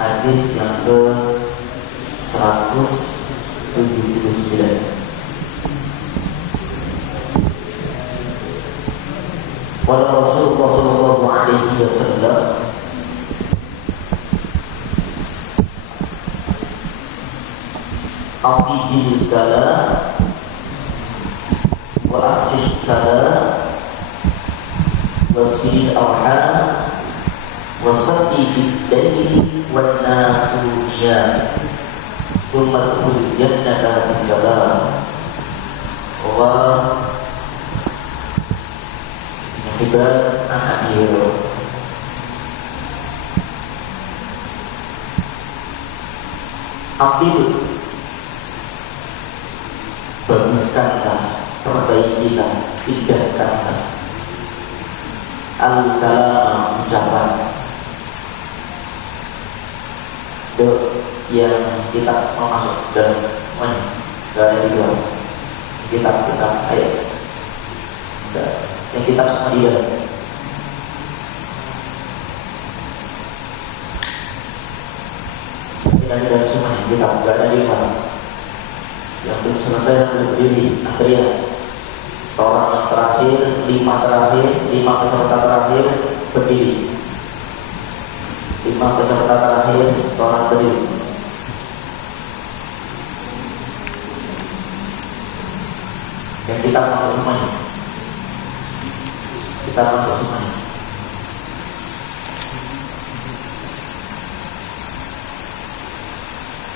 hadis yang ke 179. Qala Rasulullah sallallahu alaihi wasallam, aqidil kalam wa afshish kalam wasil arham wasati bid-daini wan nasuniya thumma tudkhul jannata bisalam. Wa Ibn Akhir. Aqid, baguskanlah, perbaikilah, indahkanlah al-kalam, ucapan. Itu yang kita mau masuk dalam dari dua kitab ayat, yang kitab sama dia. Dari dalam semuanya kitab, gak ada di mana. Yang belum selesai yang belum berdiri, akhirnya orang yang terakhir, lima peserta terakhir berdiri. 5 peserta terakhir seorang berdiri. Dan kita masuk semuanya. Kita masuk semuanya.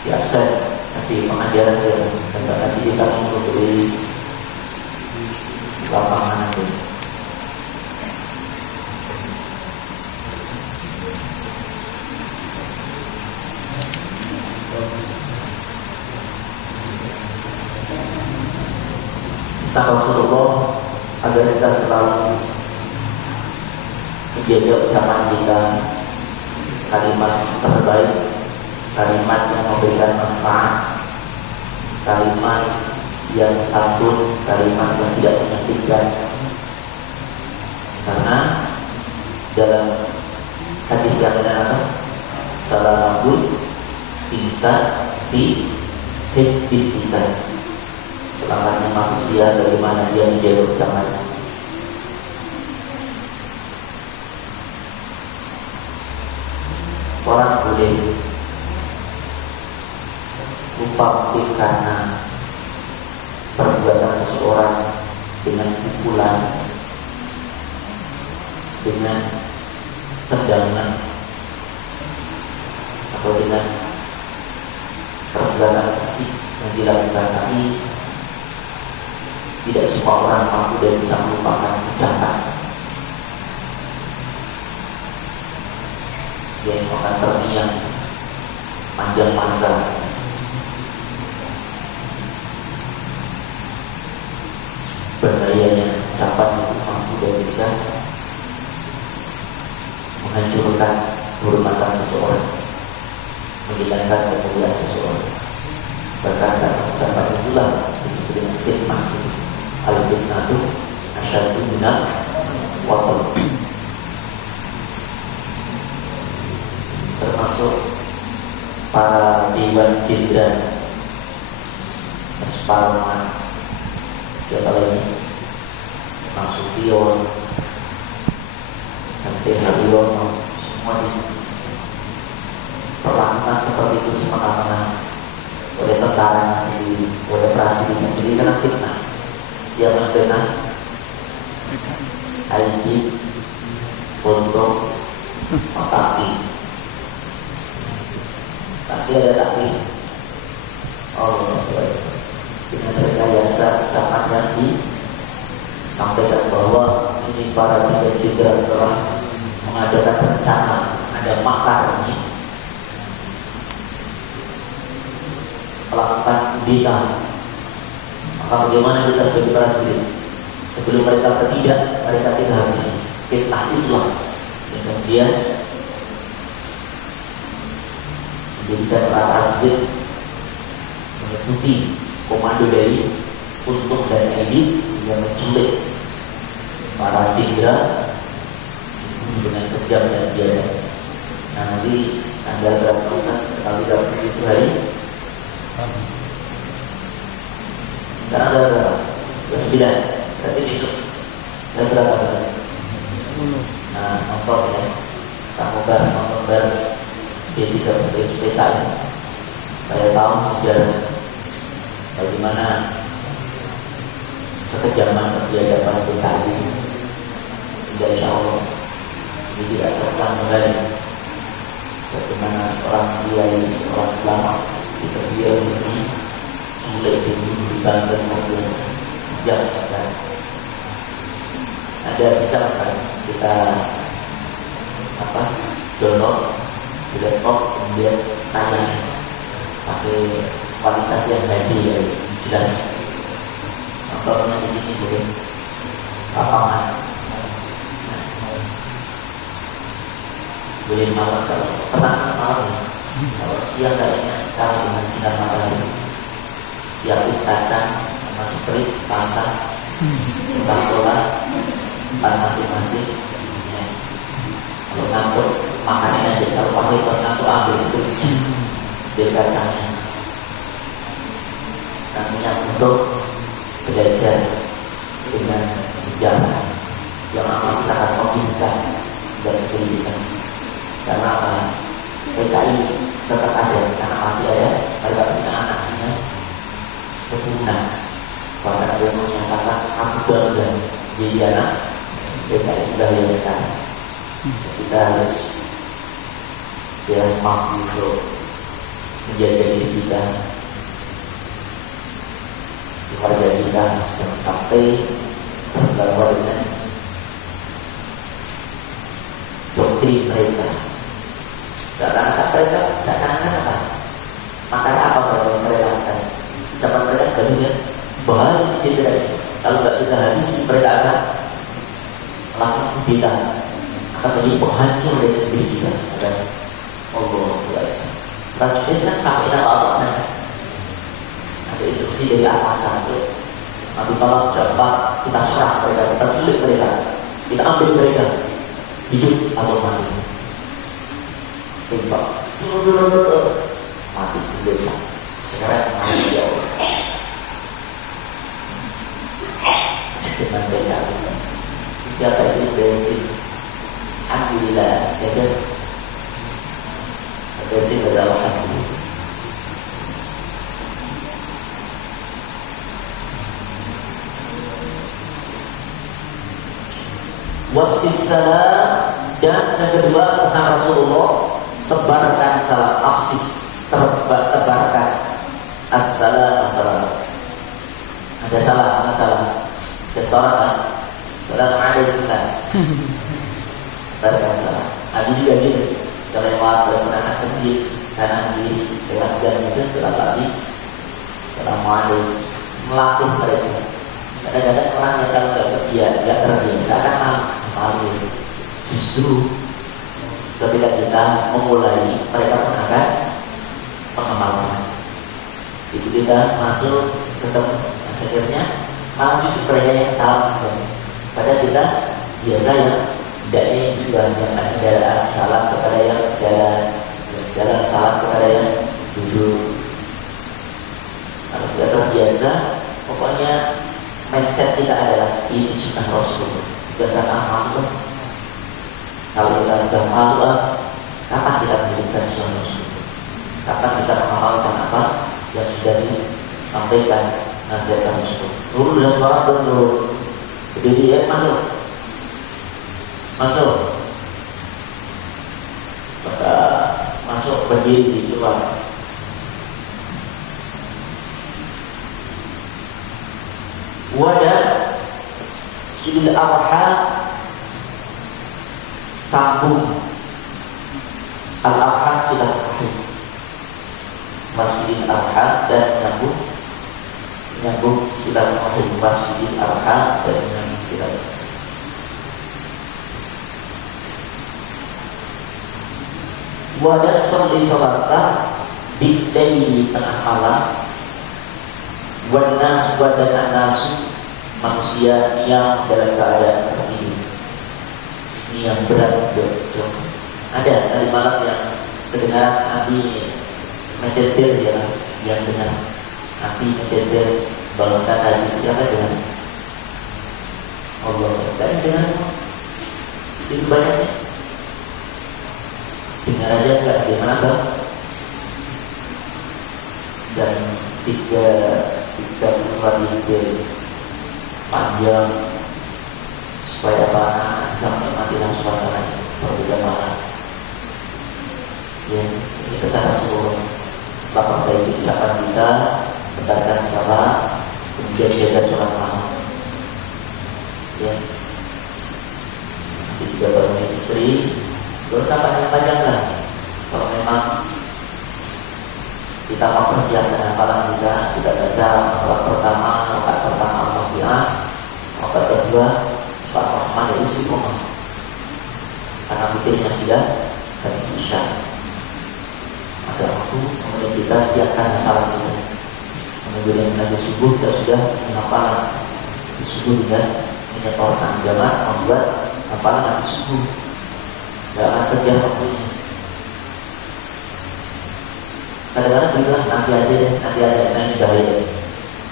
Ya, saya nanti pengajaran saya tentang nanti kita untuk di lapangan nanti. Sang Rasulullah agar kita selalu menjaga ucapan kita, kalimat terbaik, kalimat yang memberikan manfaat, kalimat yang santun, kalimat yang tidak menyakitkan. Karena dalam hadis yang ada salamul insan fi hifdzil lisan, selamatnya manusia bagaimana dia menjaga ucapannya. Orang boleh lupa mungkin karena perbuatan seseorang dengan pukulan, dengan tendangan, atau dengan perbuatan fisik yang dilakukan, tapi tidak semua orang mampu dan bisa melupakan ucapan yang akan terngiang panjang masa. Bahayanya ucapan itu mampu dan bisa menghancurkan kehormatan seseorang, menghilangkan kemuliaan seseorang. Bahkan ucapan itulah disebut dengan fitnah. Al-fitnah itu asyadu minal qatl. Termasuk para dewan jenderal Esparman, siapa lagi, Nasution, Nanti Haryono, semua diperlakukan seperti itu semena-mena oleh tentaranya sendiri, oleh prajuritnya sendiri karena fitnah. Siapa yang fitnah? Haji untuk Otaki. Tapi ada tapi Allah dengan rekayasa ucapan yang disampaikan bahwa ini para jenderal telah mengadakan rencana, ada makar ini melakukan kudeta. Maka bagaimana kita sebagai prajurit sebelum mereka bertindak, mereka tidak habisi fitnah itulah yang kemudian menjadikan para prajurit mengikuti komando dari untuk dan elit yang menculik para jenderal dengan kejam dan biadab. Nah, nanti tanggal berapa Ustaz? Kalau 37 hari? Sekarang ada berapa? 29. Berarti besok ada berapa Ustaz? Nah, nonton ya. Kamu kan nonton D3 SPK ini. Saya tahu sejarah bagaimana kekejaman peradaban PKI. Sehingga insya Allah ini tidak terulang kembali. Bagaimana seorang kiai, seorang ulama di Terziel ini mulai di Banten mobil jam dan ada bisa kan kita download di laptop kemudian tanya pakai kualitas yang baik ya jelas. Contohnya di sini boleh lapangan, boleh malam kalau tenang malam, kalau siang kayaknya kalah dengan sinar matahari. Siapin kacang, masih perit, panas, Coca-Cola, masing-masing. Kalau ngantuk makannya aja, kalau pakai pas ngantuk ambil seterusnya dari kacangnya. Namanya untuk belajar dengan sejarah yang amat sangat membuka dan pendidikan. Karena apa? PKI tetap ada, karena masih ada, mereka punya anaknya keturunan. Bahkan ada yang menyatakan Abdul dan Jejana PKI sudah biasa. Kita harus mampu untuk menjaga diri kita, keluarga kita, dan sampai terbawa dengan doktrin mereka. Seakan-akan apa? Makanya apa mereka lakukan? Sama mereka gaduhnya bahaya cedera. Kalau tidak kita habisi, mereka akan melakukan kita akan menjadi penghancur dari diri kita. Allah, rajin kan sampai kita apa? Ada instruksi dari atasan itu. Nanti kalau dapat kita serang mereka, kita sulit mereka, kita ambil mereka hidup atau mati. Tembak, mati dulu. Sekarang mati ya Allah. Dengan mereka, siapa itu bensin? Alhamdulillah, jadi bensin adalah alhamdulillah. Wafsis salam, dan yang kedua pesan Rasulullah, tebarkan salam. Afsis, tebarkan assalam. Ada salam. Seseorang kan Assalamualaikum tebarkan salam. Ada juga gitu. Kalau yang anak kecil kanan kiri lewat jalan itu salam lagi Assalamualaikum, melatih mereka. Kadang-kadang orang yang kalau nggak terbiasa kan malu. Justru ketika kita memulai, mereka akan mengamalkan. Itu kita masuk ketemu akhirnya malah justru mereka yang salah. Padahal kita biasa yang tidaknya juga yang jalan salah kepada yang jalan salah kepada yang duduk. Kalau kita terbiasa, pokoknya mindset kita adalah ini sunnah Rasul. Jangan amal. Kalau kita sudah malu, kapan kita menjadikan sunnah Rasul? Kapan kita mengamalkan apa yang sudah disampaikan nasihat Rasul? Dulu sudah suara dulu. Jadi dia masuk. Maka masuk berdiri di luar. Wadah Sudul Arham, sambung Al-Arham silaturahim. Masjidil Arham dan nyambung silaturahim. Masjidil Arham dan nyambung silaturahim. Wadah sholli sholatah di tengah malam. Wanas wadan nasu, manusia yang dalam keadaan tertidur. Ini yang berat Ada tadi malam yang kedengaran Abi mencetir ya, yang dengan Abi mencetir balonkan tadi, siapa dengan Allah dan dengan itu banyaknya dengar aja nggak gimana bang, dan tiga hari panjang supaya apa bisa menikmatilah suasana berbeda malam. Ya, ini pesan Rasulullah. Lapang baik ucapan kita, bentarkan salat, kemudian jaga sholat malam. Ya, nanti juga bangun istri, terus panjang-panjang lah. Kalau memang kita mau persiapkan hafalan kita baca sholat pertama, rakaat pertama Al-Fatihah, rakaat kedua Pak Rahman itu istiqomah. Karena pikirnya sudah habis isya. Ada waktu, kemudian kita siapkan hafalan kita. Kemudian mengaji subuh kita sudah hafalan. Di subuh juga menyetorkan jamaah membuat hafalan nanti subuh. Tidak akan kejar waktunya. Kadang-kadang bilang nanti aja ini bahaya.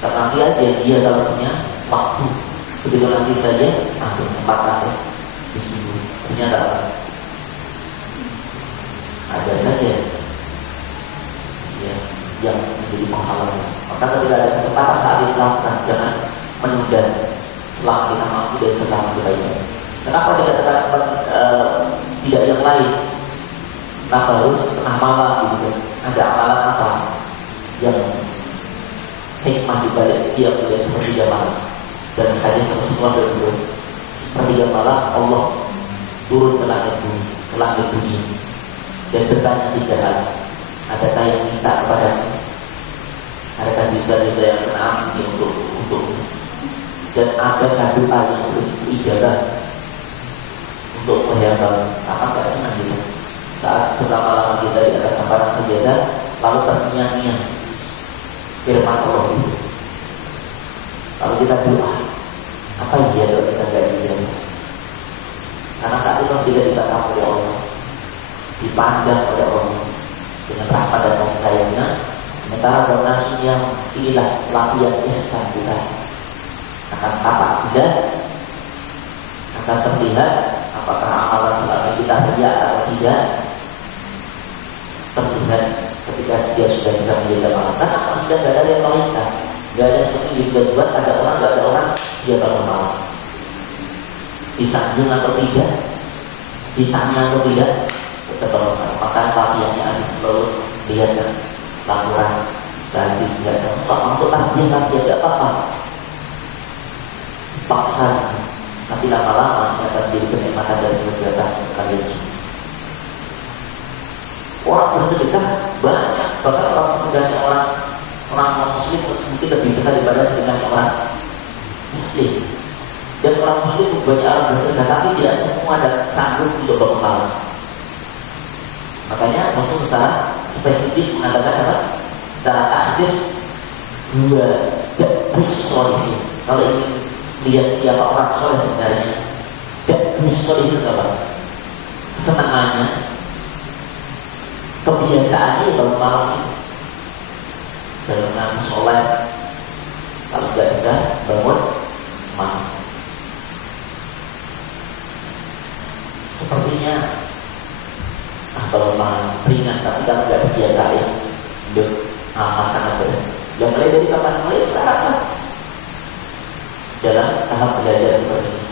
Karena nanti aja dia kalau punya waktu, begitu nanti saja langsung sempat di subuh. Ternyata ada saja ya, yang menjadi penghalang. Maka ketika ada kesempatan saat itu lakukan, jangan menunda setelah kita mampu dan setelah kita ini. Kenapa dikatakan tidak yang lain? Kenapa harus tengah malam gitu? Ada amalan apa yang hikmah dibalik dia boleh sepertiga malam? Dan hadis semua berdua sepertiga malam Allah turun ke langit bumi dan bertanya 3 hal. Adakah yang minta kepadamu? Adakah bisa yang kena ampuni untuk dan adakah doa yang berijabah untuk menghamba? Apakah senang gitu saat berlama-lama kita di atas hamparan sejadah lalu terngiang-ngiang firman Allah itu, lalu kita doa, apa iya kalau kita tidak dijabah? Karena saat itu tidak ditatap oleh Allah, dipandang oleh Allah dengan rahmat dan kasih sayangnya. Sementara donasi yang inilah latihan ihsan kita akan tampak jelas, akan terlihat apakah amalan selama ini kita kerja atau tidak. Terlihat ketika dia sudah bisa menjaga malam. Karena apa? Sudah tidak ada yang memerintah, tidak ada sesuatu yang dibuat. Ada orang, tidak ada orang, dia bangun malam. Disanjung atau tidak, ditanya atau tidak, tetap bangun malam. Maka latihannya habis selalu lihat laporan tadi tidak ada untuk latihan tidak apa-apa. Paksa, tapi lama-lama akan jadi kenikmatan dari kesehatan kalian semua. Orang bersedekah banyak, bahkan orang sedekahnya orang muslim mungkin lebih besar daripada sedekahnya orang muslim. Dan orang muslim banyak orang bersedekah, tapi tidak semua ada sanggup untuk bangun malam. Makanya Rasul secara spesifik mengatakan apa? Secara taksis 2 soleh. Kalau ingin lihat siapa orang soleh sebenarnya, soleh itu apa? Kesenangannya, kebiasaannya bangun malam itu. Jangan soleh kalau tidak bisa bangun malam. Sepertinya bangun malam ringan, tapi kalau tidak biasa ya, hidup sangat berat. Yang mulai dari kapan? Mulai sekarang lah. Dalam tahap belajar seperti ini.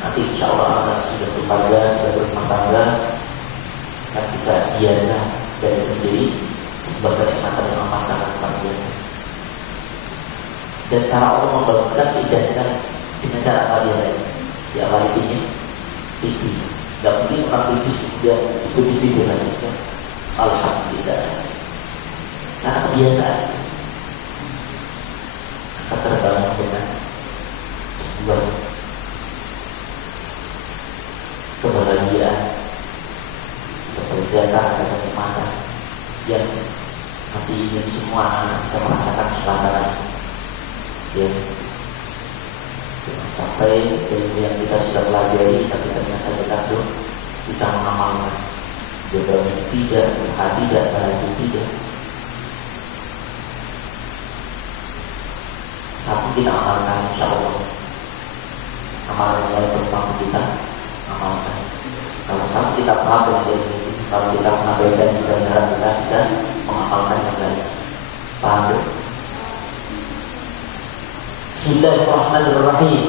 Nanti insya Allah akan sudah berkeluarga, sudah berumah tangga, akan bisa biasa dan menjadi sebuah kenikmatan yang amat sangat luar biasa. Dan cara Allah membangunkan tidak sekali dengan cara apa biasanya? Ya awal ini tipis. Tidak mungkin orang tipis kemudian tidur lagi. Alhamdulillah. Karena kebiasaan akan terbangun dengan sebuah kebahagiaan, kebersihan dan kenikmatan yang nanti ingin semua anak bisa merasakan suasana ya. Jangan sampai ilmu yang kita sudah pelajari tapi ternyata kita belum bisa mengamalkan. Jabal tidak, hati tidak, tahajud tidak. Satu kita amalkan, insya Allah. Amalan yang bermanfaat kita amalkan. Kalau satu kita paham dengan diri, kalau kita mengabaikan di jalan kita bisa mengamalkan yang lain. Paham? Bismillahirrahmanirrahim.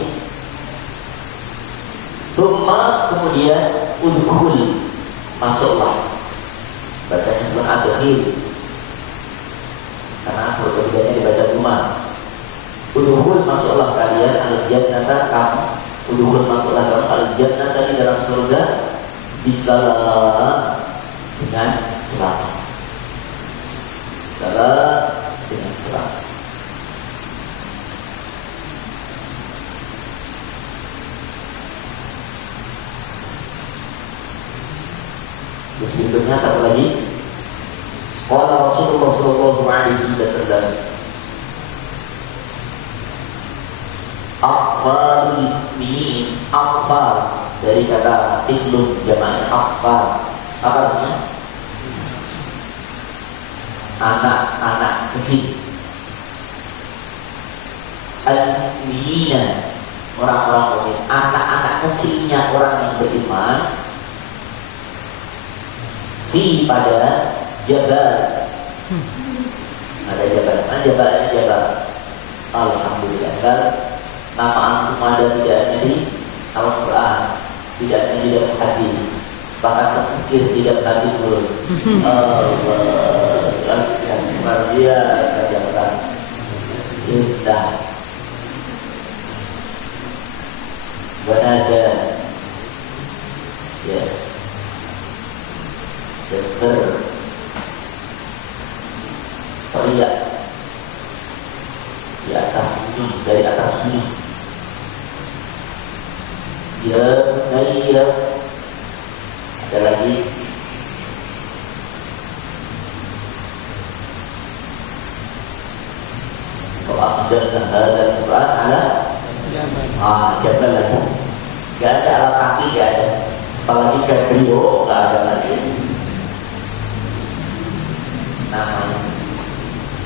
Kemudian udkhul, masuklah. Bacanya bukan adkhil, karena perbedaannya dibaca rumah. Udkhul, masuklah kalian al-jannata, kamu udkhul, masuklah kamu al-jannata, di dalam surga, bisalam, dengan selamat. Salam dengan selamat. Terus berikutnya satu lagi. Qala Rasulullah sallallahu alaihi wasallam, Aqfal ini aqfal dari kata tiflun, jamaknya aqfal. Apa artinya? Anak-anak kecil. Al-mu'minina, orang-orang mukmin, anak-anak kecilnya orang yang beriman. Fi, pada jabal. Ada jabal. Jabalnya jabal. Alhamdulillah. Nama antum ada tidaknya di Al-Quran, tidaknya di dalam hadis, bahkan terpikir tidak hadis dulu. Allah, luar biasa jabal. Indah. Banada. Ya. Seger. Teriak di atas gunung, dari atas gunung. Ya, ya. Ada lagi. Kalau anzalna hadzal Qur'an ala jabal lagi. Gak ada alat kaki, gak ada. Apalagi kabrio, gak ada lagi. Namanya.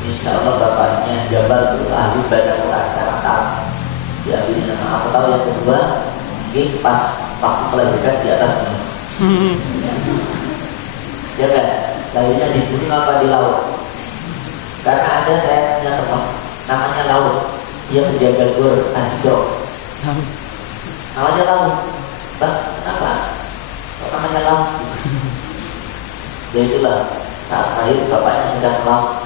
Insya Allah bapaknya Jabal itu ahli baca Quran karakter. Ya, ini nama aku tahu. Yang kedua, mungkin pas waktu melahirkan di atas gunung. Ya kan, lahirnya di gunung apa di laut? Karena ada saya punya teman namanya Laut, dia menjaga gur anjok. Namanya Laut. Kenapa? Kok namanya Laut? Ya itulah, saat lahir bapaknya sedang laut.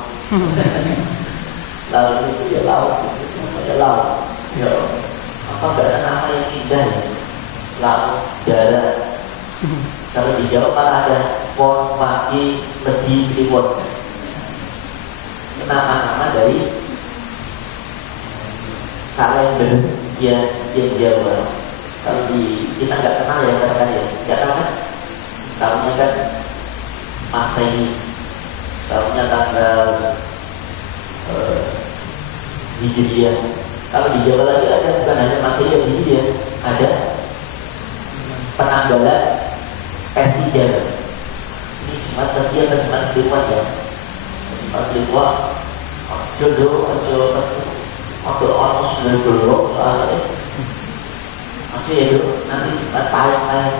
Laut itu ya laut, namanya laut. Ya, apa gak ada nama yang indah ya? Laut, darat. Kalau di Jawa kan ada pon, pagi, legi, kliwon. Nama-nama dari kalender yang Jawa. Kalau di kita nggak kenal ya kadang-kadang ya, nggak tahu kan? Tahunya kan Masehi, tahunya tanggal Hijriah. Kalau di Jawa lagi ada bukan hanya Masehi dan Hijriah, ada penanggalan Persija. Ini cuma tertiap dan cuma Kliwon ya. Cuma Kliwon, jodoh, ada orang sudah dulu, aja ya dulu, nanti cuma tayang.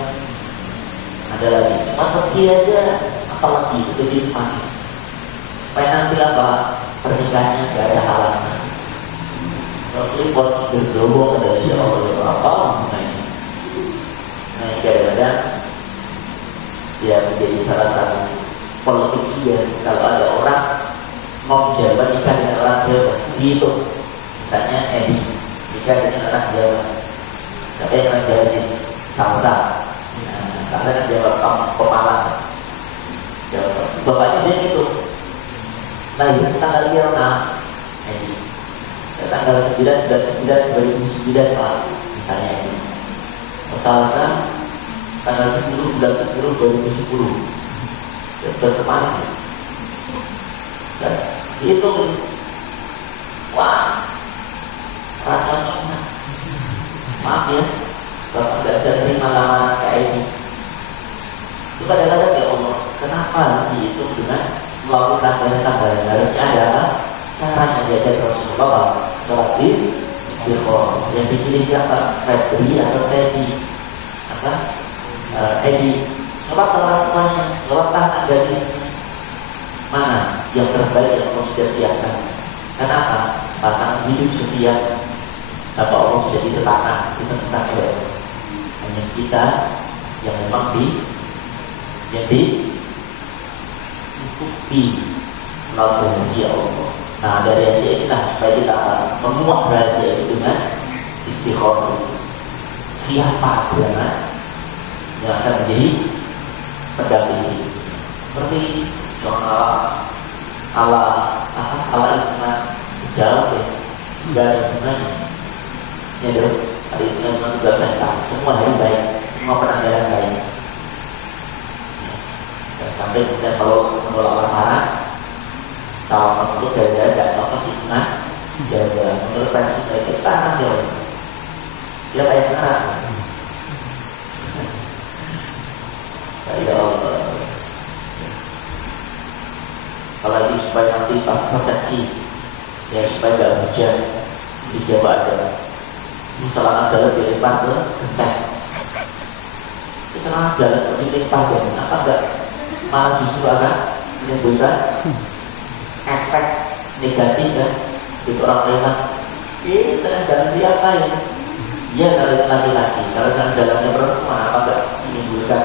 Ada lagi, cuma pergi aja, apalagi itu di manis. Supaya nanti apa pernikahannya gak ada halangan. Kalau Kliwon sudah dulu, ada ya apa? Nah, kadang-kadang ya menjadi salah satu politik juga. Kalau ada orang mau Jawa nikah dengan orang Jawa, gitu. Misalnya Edi nikah dengan orang Jawa, katanya orang Jawa sini salsa. Nah, salsa kan Jawa Pemalang. Jawa. Bapaknya dia gitu. Nah, itu tanggal dia Edi. Tanggal 9 2009 Pak, misalnya Edi. Salsa tanggal 10 bulan 10 2010. Ya, sudah kemarin. Dan itu wah, cocoknya. Maaf ya, Bapak gak bisa terima lamaran kayak ini. kadang-kadang ya Allah, kenapa dihitung dengan melakukan tanda-tanda? Harusnya ada apa? Caranya diajar Rasulullah sholat istiqomah. Yang dipilih siapa? Febri atau Teddy? Apa? Teddy. Sholat orang tuanya, sholat anak gadis. Mana yang terbaik yang Allah sudah siapkan? Kenapa? Pasangan hidup setia apa Allah sudah ditetapkan, kita tetap oleh hanya kita yang memang ikuti melalui rahasia Allah. Nah, dari rahasia inilah supaya kita menguak rahasia itu dengan istiqomah. Siapa yang akan menjadi pendamping? Seperti Allah itu jauh ya, enggak ada gunanya. Ya dong, hari itu memang juga saya semua hari baik, semua penanggalan baik. Dan sampai kemudian kalau menolak orang marah, kalau menurut gara-gara tidak cocok hitungan jaga. Menurut versi mereka kita akan jauh. Dia kayak marah. Ya Allah. Apalagi supaya nanti pas persepsi, ya supaya tidak hujan di Jawa ada. Celana dalam dilempar ke genteng. Celana dalam dilempar ke genteng, apa enggak? Malah justru akan menimbulkan efek negatif kan? Itu orang lain celana dalam siapa ya? Iya kalau laki-laki, kalau celana dalamnya perempuan, apa enggak menimbulkan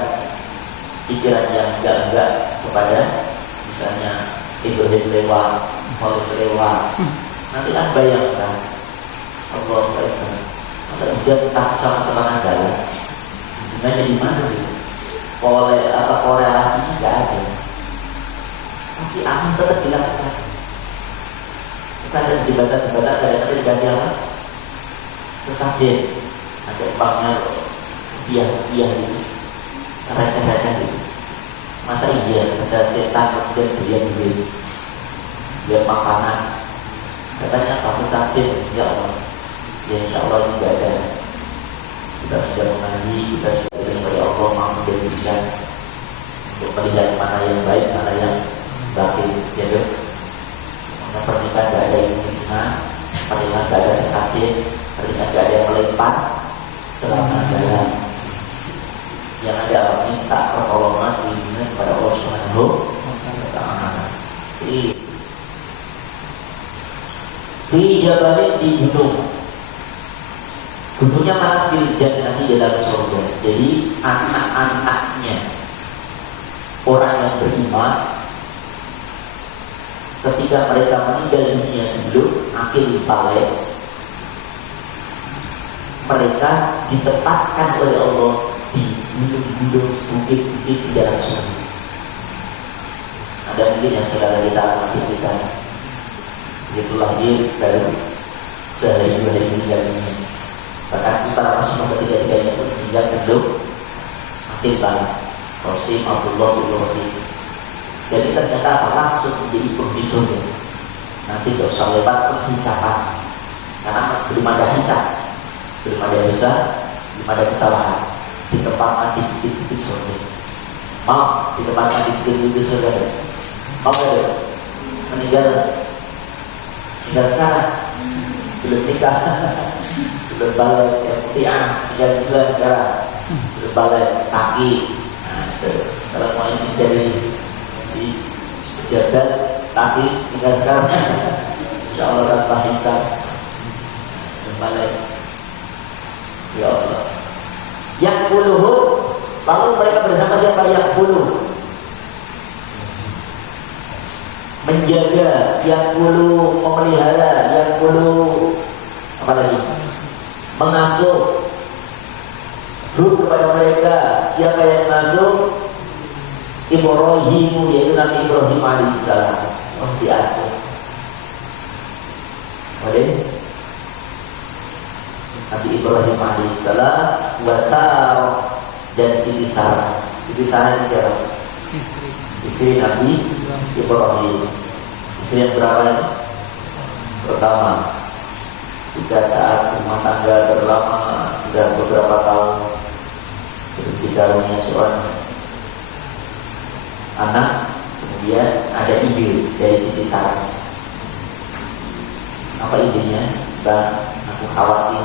pikiran yang enggak kepada misalnya Ibrahim lewat, Polis lewat. Nanti kan bayangkan Allah SWT masa hujan tak sama celana dalam hubungannya di mana gitu? Korelasinya nggak ada, tapi aman tetap dilakukan. Kita ada jembatan kadang-kadang diganti apa? Sesajen, ada umpamanya rupiah gitu, receh gitu. Masa iya ada setan kemudian dia makanan, katanya apa? Sesajen, ya Allah. Ya insya Allah juga ada. Kita sudah mengaji, kita sudah dari Allah mampu dan bisa untuk melihat mana yang baik, mana yang batil. Jadi, karena pernikahan tidak ada yang menghina, pernikahan tidak ada sensasi, pernikahan tidak ada yang melempar celana dalam. Yang ada minta pertolongan, bimbingan kepada Allah Subhanahu wa Ta'ala. Di jabalin di gunungnya mana Firjan nanti di dalam surga. Jadi anak-anaknya orang yang beriman ketika mereka meninggal dunia sebelum akhir balik, mereka ditempatkan oleh Allah di gunung-gunung bukit-bukit di dalam surga. Ada mungkin yang saudara kita nanti kita begitu lahir dari sehari dua hari meninggal dunia. Bahkan kita Rasulullah ketiga-tiganya pun meninggal sebelum akhir balik. Qasim Abdullah bin Rahim. Jadi ternyata langsung menjadi penghuni surga. Nanti tidak usah lewat penghisapan, karena belum ada hisab, belum ada dosa, belum ada kesalahan. Ditempatkan di titik-titik surga. Mau ditempatkan di titik-titik surga? Mau nggak? Meninggal sekarang, belum nikah. Sudah balik yang putihan 3 bulan sekarang, sudah balik kaki. Nah itu kalau mau ini jadi di pejabat kaki tinggal sekarang, insya Allah tanpa hisab sudah balik. Ya Allah. Yang puluh, lalu mereka bersama siapa? Yang puluh menjaga, yang puluh memelihara, yang puluh apa lagi? Mengasuh kepada mereka. Siapa yang mengasuh? Ibrahim, yaitu Nabi Ibrahim alaihissalam. Diasuh oleh Nabi Ibrahim alaihissalam. Wasar dan Siti Sarah. Siti Sarah itu siapa? Istri Nabi Ibrahim. Istri yang berapa ini? Pertama. Jika saat rumah tangga berlama, sudah beberapa tahun, kita punya seorang anak, kemudian ada ide dari Siti Sarah. Apa idenya? Bang, aku khawatir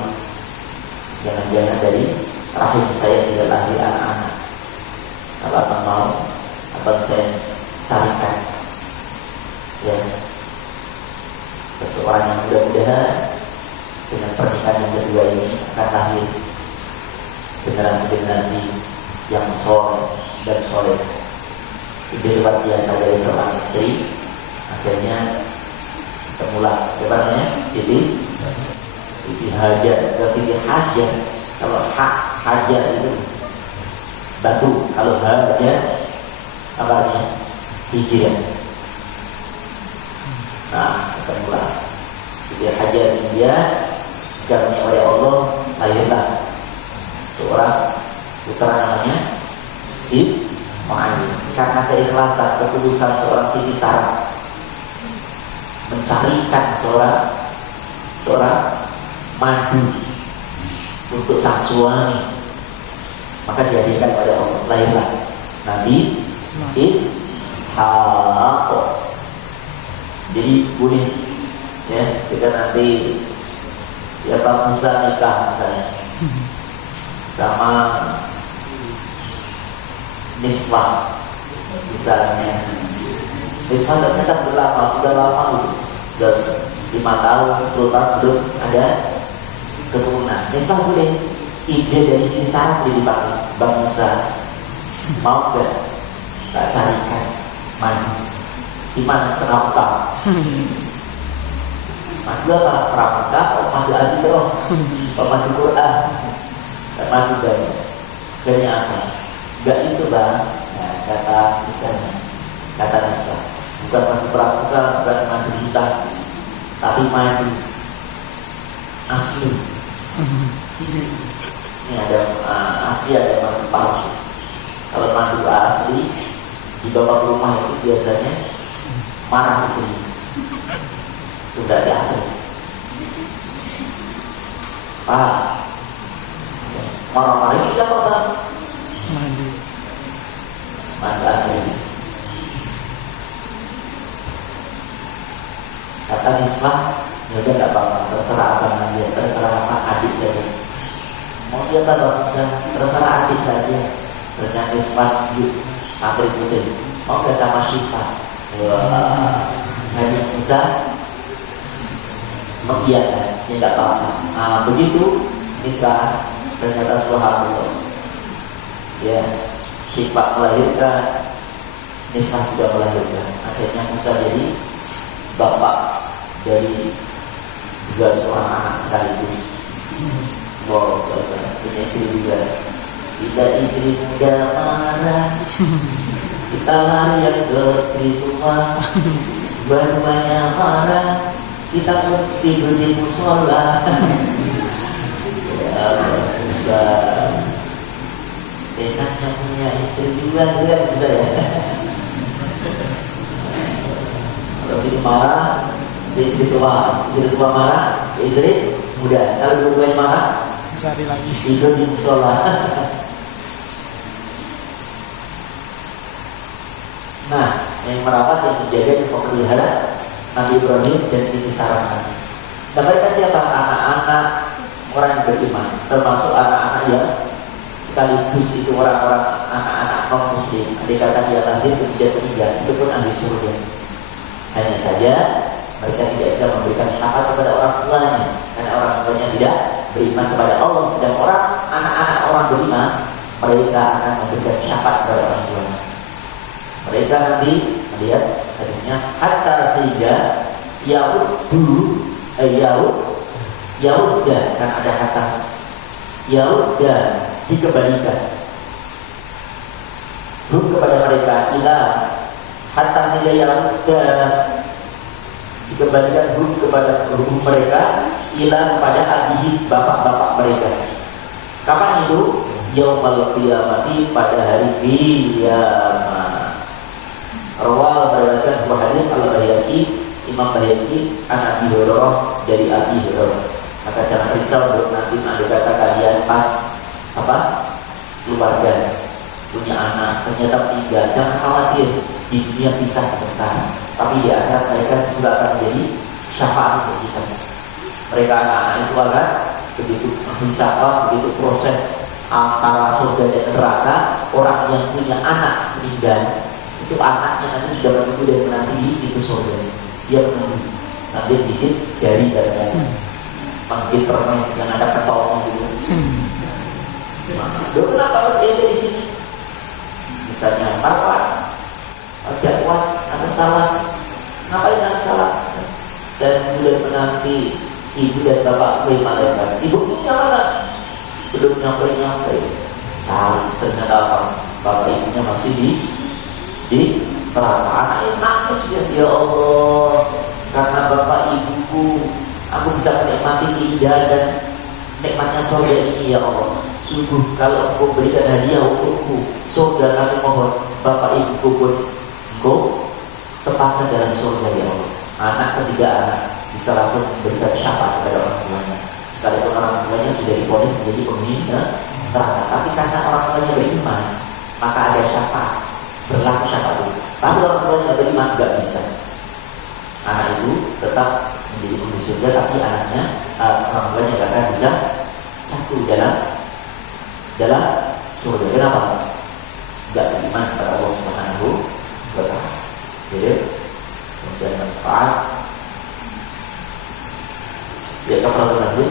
jangan-jangan dari rahim saya tidak lahir anak-anak. Kalau abang mau, abang saya carikan ya seseorang yang mudah-mudahan dengan pernikahan yang kedua ini akan lahir generasi-generasi yang soleh dan soleh. Ide luar biasa dari seorang istri. Akhirnya ketemulah siapa namanya? Siti Hajar atau Siti Hajar. Kalau Hajar itu batu, kalau Hajar kabarnya hijrah. Nah, ketemulah Siti Hajar dia dikaruniai oleh Allah, lahirlah seorang putra namanya Ismail. Karena keikhlasan, ketulusan seorang Siti Sarah mencarikan seorang madu untuk sang suami, maka dijadikan pada Allah, lahirlah Nabi Ishaq. Jadi boleh ya kita nanti ya Pak Musa nikah misalnya sama Nisbah misalnya. Nisbah ternyata sudah lama sudah 5 tahun 10 tahun belum ada keturunan. Nisbah boleh. Ide dari Siti Sarah boleh dipakai. Bang Musa mau gak tak carikan madu di mana Pramuka? Madu apa? Pramuka atau madu Al-Qur'an? Atau madu Quran? Madu banyak. Banyak apa? Gak itu bang. Nah, kata misalnya, kata Nisbah, bukan madu Pramuka, bukan madu hitam, tapi madu asli. Ini ada asli, ada madu palsu. Kalau madu asli dibawa ke rumah itu biasanya marah di sini. Sudah ada asli. Marah-marah ini siapa bang? Madu asli. Kata Nisbah, ya udah nggak apa-apa, terserah abang aja, terserah apa adik saja. Mau siapa bang? Terserah adik saja. Ternyata Nisbah yuk akhir putih. Mau nggak sama Syifa? Hanya Musa mengiyakan, ya nggak apa-apa. Nah, begitu nikah ternyata subhanallah. Ya, Syifa melahirkan, Nisbah juga melahirkan. Akhirnya Musa jadi bapak dari juga seorang anak sekaligus. Wow, punya istri juga. Kita istri muda marah, kita lari yang ke istri tua. Dua-duanya marah, kita pun tidur di musola. Ya Allah, enaknya punya istri juga bisa ya. Kalau istri marah, istri tua marah, istri muda. Kalau dua-duanya marah, cari lagi tidur di musola. Nah, yang merawat, yang menjaga, yang memelihara Nabi Ibrahim dan Siti Sarah. Dan mereka siapa? Anak-anak orang yang beriman, termasuk anak-anak yang sekaligus itu orang-orang anak-anak non muslim. Andai kata dia lahir kemudian meninggal, itu pun ahli surga. Hanya saja mereka tidak bisa memberikan syafaat kepada orang tuanya, karena orang tuanya tidak beriman kepada Allah. Sedang anak-anak orang beriman, mereka akan memberikan syafaat kepada orang tuanya. Mereka nanti melihat hadisnya hatta sehingga Yahuda kan ada kata Yahuda dikembalikan kepada mereka ila hatta sehingga Yahuda dikembalikan kepada mereka ila kepada abihi bapak-bapak mereka. Kapan itu? Yaumul qiyamati, pada hari kiamat. Rawal berdasarkan sebuah hadis Al-Bayhaqi, Imam Bayhaqi, Abi Hurairah dari Abi Hurairah. Maka jangan risau untuk nanti ada kata kalian pas keluarga. punya anak, ternyata meninggal, jangan khawatir, di dunia pisah sebentar, tapi di akhirat mereka juga akan menjadi syafaat untuk kita. Mereka anak-anak itu akan begitu hisab, begitu proses antara surga dan neraka. Orang yang punya anak meninggal, itu anaknya nanti sudah menunggu dan menanti di pintu surga. Dia menunggu sambil gigit jari dan panggil permen yang ada ketolnya gitu. Loh, kenapa dia di sini? Misalnya, Bapak, jadwal, ada salah. Ngapain ada salah? Saya sudah menanti ibu dan bapak ke malaikat. Ibunya mana? Belum nyampe. Ternyata bapak ibunya masih di neraka. Anaknya nangis dia, ya Allah, karena bapak ibuku, aku bisa menikmati indah dan nikmatnya surga ini, ya Allah. Sungguh kalau engkau berikan hadiah untukku surga, kami mohon bapak ibuku pun engkau tempatkan dalam surga, ya Allah. Anak ketiga anak bisa langsung memberikan syafaat kepada orang tuanya, sekalipun orang tuanya sudah divonis menjadi penghuni neraka. Tapi karena orang tuanya beriman, maka ada syafaat, berlaku syafaat itu. Tapi orang tuanya beriman tidak bisa. Anak itu tetap menjadi penghuni surga, tapi anaknya orang tuanya tidak akan bisa satu dalam surga. Kenapa? Tidak beriman kepada Allah Subhanahu wa Ta'ala. Jadi kemudian manfaat. Ya, kalau lanjut,